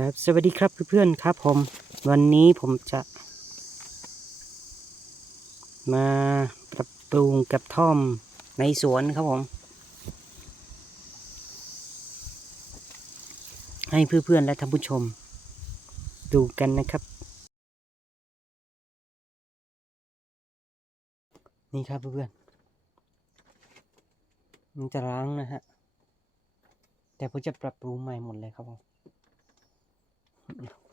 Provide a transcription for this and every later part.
ครับสวัสดีครับเพื่อนๆครับผม วันนี้ผมจะ มาปรับปรุงกระท่อมในสวนครับผม ให้เพื่อนๆและท่านผู้ชม ดูกันนะครับ นี่ครับเพื่อนๆมันจะร้างนะฮะ แต่ผมจะปรับปรุงใหม่หมดเลยครับผม Yeah.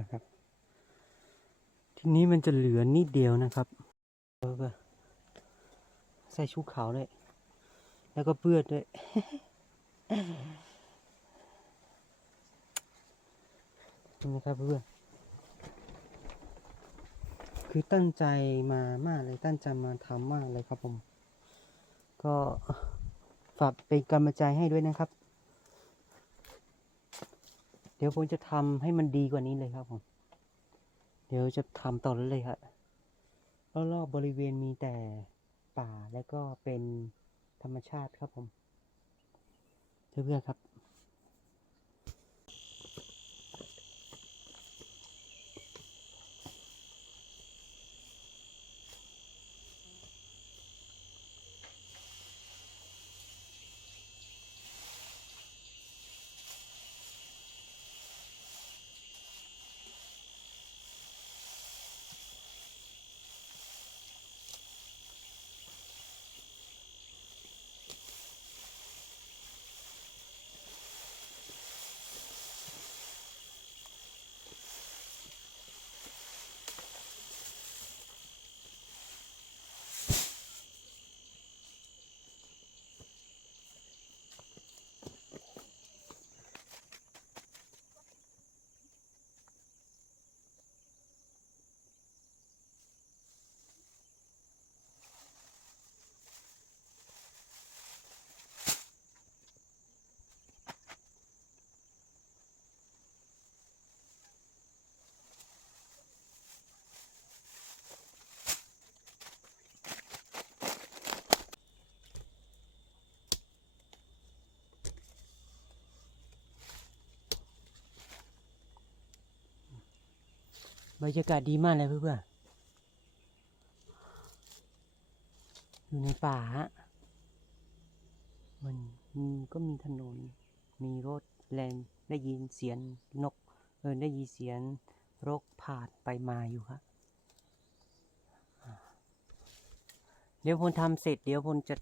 นๆครับ ทีนี้มันจะเหลือนิดเดียวนะครับเออใส่ชุดขาวด้วยแล้วก็เปื้อนด้วยนี่นะครับเพื่อนคือตั้งใจมามากเลยตั้งใจมาทำมากเลยครับผม ก็ฝากเป็นกำลังใจให้ด้วยนะครับ ดี๋ยวผมจะทำให้มันดีกว่านี้เลยครับผม เดี๋ยวจะทำต่อเลยครับรอบๆบริเวณมีแต่ป่าและก็เป็นธรรมชาติครับผม เพื่อนๆครับ บรรยากาศดีมากเลยเพื่อนๆ อยู่ในป่าฮะ มันมันก็มีถนน มีรถแลนได้ยินเสียงนก เออได้ยินเสียงรกผ่านไปมาอยู่ครับ เดี๋ยวผมทำเสร็จ เดี๋ยวผมจะ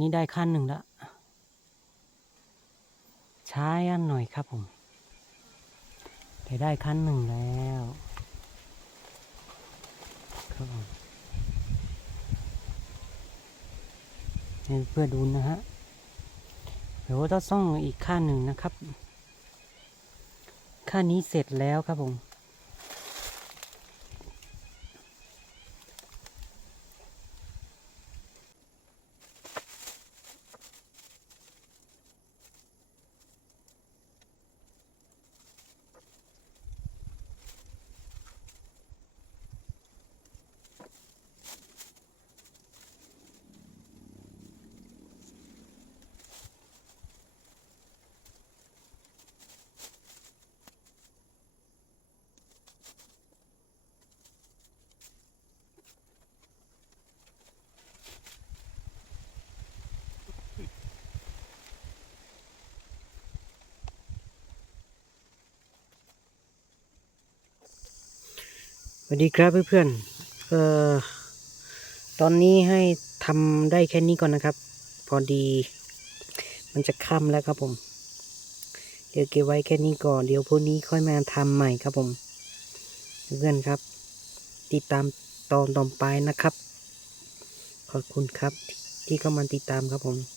นี่ได้ขั้นหนึ่งแล้วใช้อันหน่อยครับผมแต่ได้ขั้นหนึ่งแล้วครับผมให้เพื่อดูนะฮะเดี๋ยวต้องซ่องอีกขั้นหนึ่งนะครับขั้นนี้เสร็จแล้วครับผม สวัสดีครับเพื่อนๆเอ่อตอนนี้ให้ทำได้แค่นี้ก่อนนะครับ พอดี มันจะค่ำแล้วครับผม เดี๋ยวเก็บไว้แค่นี้ก่อน เดี๋ยวพรุ่งนี้ค่อยมาทำใหม่ครับผม เพื่อนครับ ติดตามตอนต่อไปนะครับ ขอบคุณครับที่เข้ามาติดตามครับผม